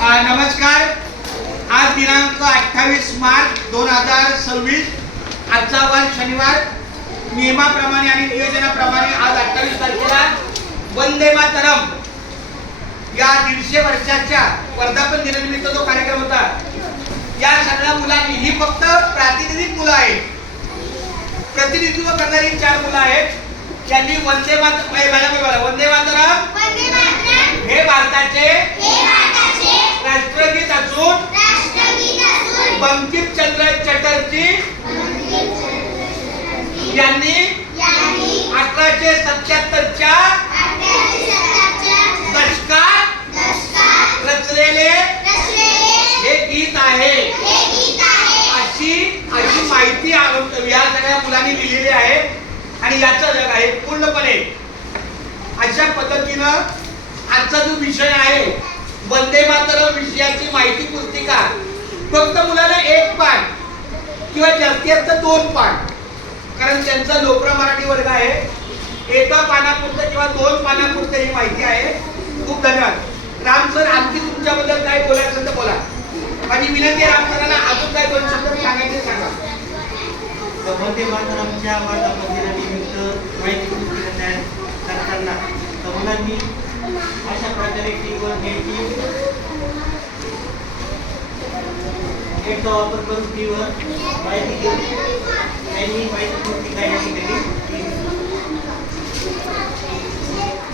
नमस्कार. आज दिनांक 28 मार्च 2026. आजचा वार शनिवार. नियमाप्रमाणे आणि नियोजनाप्रमाणे आज 28 तारखेला वंदे मातरम या 150 वर्षाच्या वर्धापन दिनानिमित्त जो कार्यक्रम होता, या सगळ्या मुलांनी, ही फक्त प्रातिनिधिक मुलं आहेत, प्रतिनिधित्व करणारी 4 मुलं आहेत. त्यांनी वंदे मातरम वंदे मातरम हे भारताचे राष्ट्रगीत असून बंकिमचंद्र चटर्जी यांनी 1877 च्या दशकात रचलेले हे गीत आहे, अशी माहिती या सगळ्या मुलांनी दिलेली आहे. आणि याचं जग आहे पूर्णपणे अशा पद्धतीनं आजचा जो विषय आहे वंदे मातरम विषयाची माहिती पुस्तिका फक्त मुलाला 1 पान किंवा जास्तीत 2 पान, कारण त्यांचा लोकरा मराठी वर्ग आहे, 1 पानापुरतं किंवा 2 पानापुरतं ही माहिती आहे. खूप धन्यवाद. राम सर, आणखी तुमच्याबद्दल काय बोलायचं असेल तर बोला. माझी विनंती आहे राम सरांना अजून काय 2 शब्द सांगायचे सांगा. वंदे मातरमच्या वर्धापन दिनानिमित्त माहिती पुस्तिका तयार करताना मुलांनी अशा प्रकारे टीव्हीवर नेटचा वापर करून टीव्हीवर माहिती घेऊन त्यांनी माहिती पुस्तिका या ठिकाणी